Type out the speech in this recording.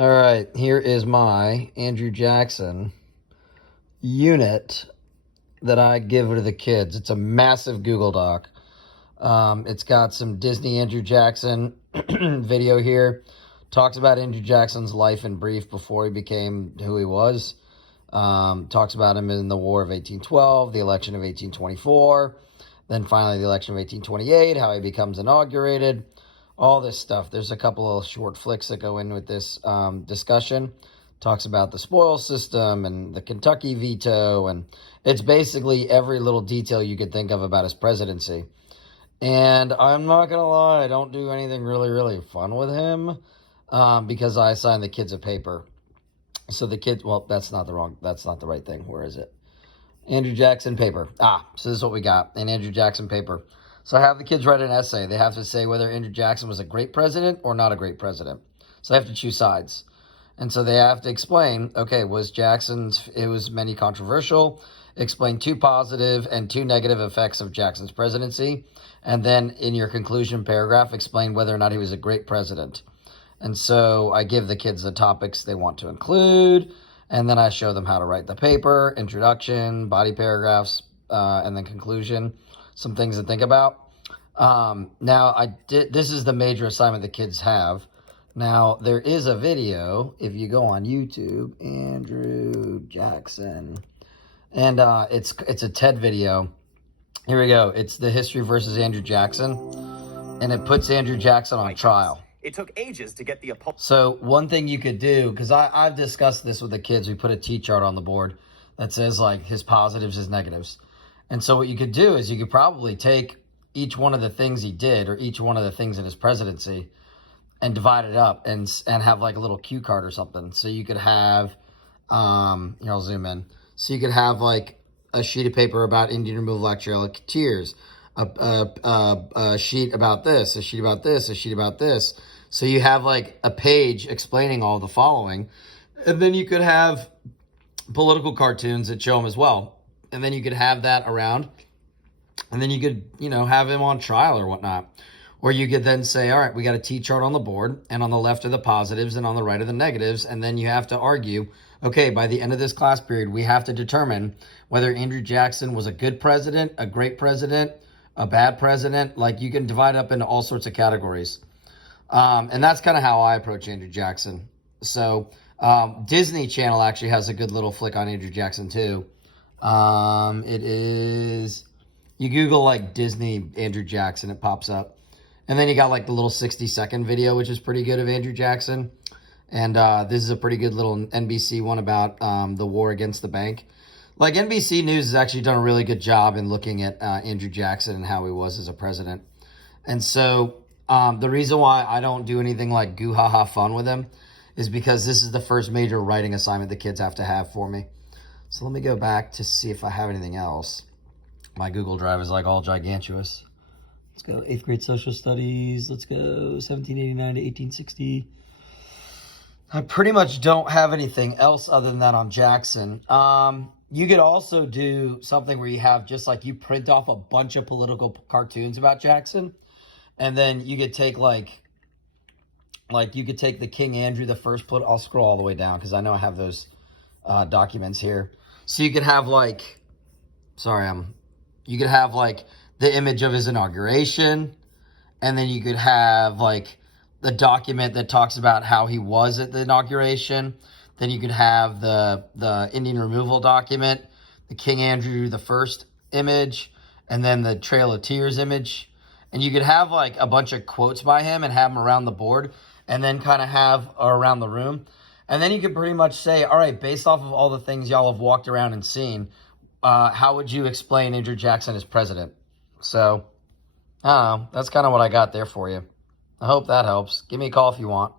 All right, here is my Andrew Jackson unit that I give to the kids. It's a massive Google Doc. It's got some Disney Andrew Jackson video here. Talks about Andrew Jackson's life in brief before he became who he was. Talks about him in the War of 1812, the election of 1824, then finally the election of 1828, how he becomes inaugurated, all this stuff. There's a couple of short flicks that go in with this discussion. Talks about the spoils system and the Kentucky veto, and it's basically every little detail you could think of about his presidency. And I'm not going to lie, I don't do anything really, really fun with him because I assign the kids a paper. So the kids, well, that's not the right thing. Where is it? Andrew Jackson paper. So this is what we got, an Andrew Jackson paper. So I have the kids write an essay. They have to say whether Andrew Jackson was a great president or not a great president. So they have to choose sides. And so they have to explain, okay, it was many controversial, explain 2 positive and 2 negative effects of Jackson's presidency. And then in your conclusion paragraph, explain whether or not he was a great president. And so I give the kids the topics they want to include, and then I show them how to write the paper, introduction, body paragraphs, and then conclusion, some things to think about. This is the major assignment the kids have. Now, there is a video, if you go on YouTube, Andrew Jackson, and it's a TED video. Here we go. It's the history versus Andrew Jackson, and it puts Andrew Jackson on trial. It took ages to get the So one thing you could do, because I've discussed this with the kids, we put a T-chart on the board that says like his positives, his negatives. And so what you could do is you could probably take each one of the things he did or each one of the things in his presidency and divide it up and have like a little cue card or something. So you could have, I'll zoom in. So you could have like a sheet of paper about Indian removal act tears, a sheet about this, a sheet about this, a sheet about this. So you have like a page explaining all the following. And then you could have political cartoons that show them as well. And then you could have that around. And then you could, have him on trial or whatnot. Or you could then say, all right, we got a T-chart on the board. And on the left are the positives and on the right are the negatives. And then you have to argue, okay, by the end of this class period, we have to determine whether Andrew Jackson was a good president, a great president, a bad president. Like you can divide it up into all sorts of categories. And that's kind of how I approach Andrew Jackson. So Disney Channel actually has a good little flick on Andrew Jackson too. It is, you Google like Disney Andrew Jackson, it pops up. And then you got like the little 60-second video, which is pretty good of Andrew Jackson. And this is a pretty good little NBC one about the war against the bank. Like NBC News has actually done a really good job in looking at Andrew Jackson and how he was as a president. And so the reason why I don't do anything like goo-ha-ha fun with him is because this is the first major writing assignment the kids have to have for me. So let me go back to see if I have anything else. My Google Drive is like all gigantuous. Let's go 8th grade social studies. Let's go 1789 to 1860. I pretty much don't have anything else other than that on Jackson. You could also do something where you have just like you print off a bunch of political cartoons about Jackson. And then you could take like you could take the King Andrew the First. I'll scroll all the way down because I know I have those documents here. So you could have like, you could have like the image of his inauguration, and then you could have like the document that talks about how he was at the inauguration. Then you could have the Indian removal document, the King Andrew the First image, and then the Trail of Tears image. And you could have like a bunch of quotes by him and have them around the board and then kind of have around the room. And then you could pretty much say, all right, based off of all the things y'all have walked around and seen, how would you explain Andrew Jackson as president? So, I don't know. That's kind of what I got there for you. I hope that helps. Give me a call if you want.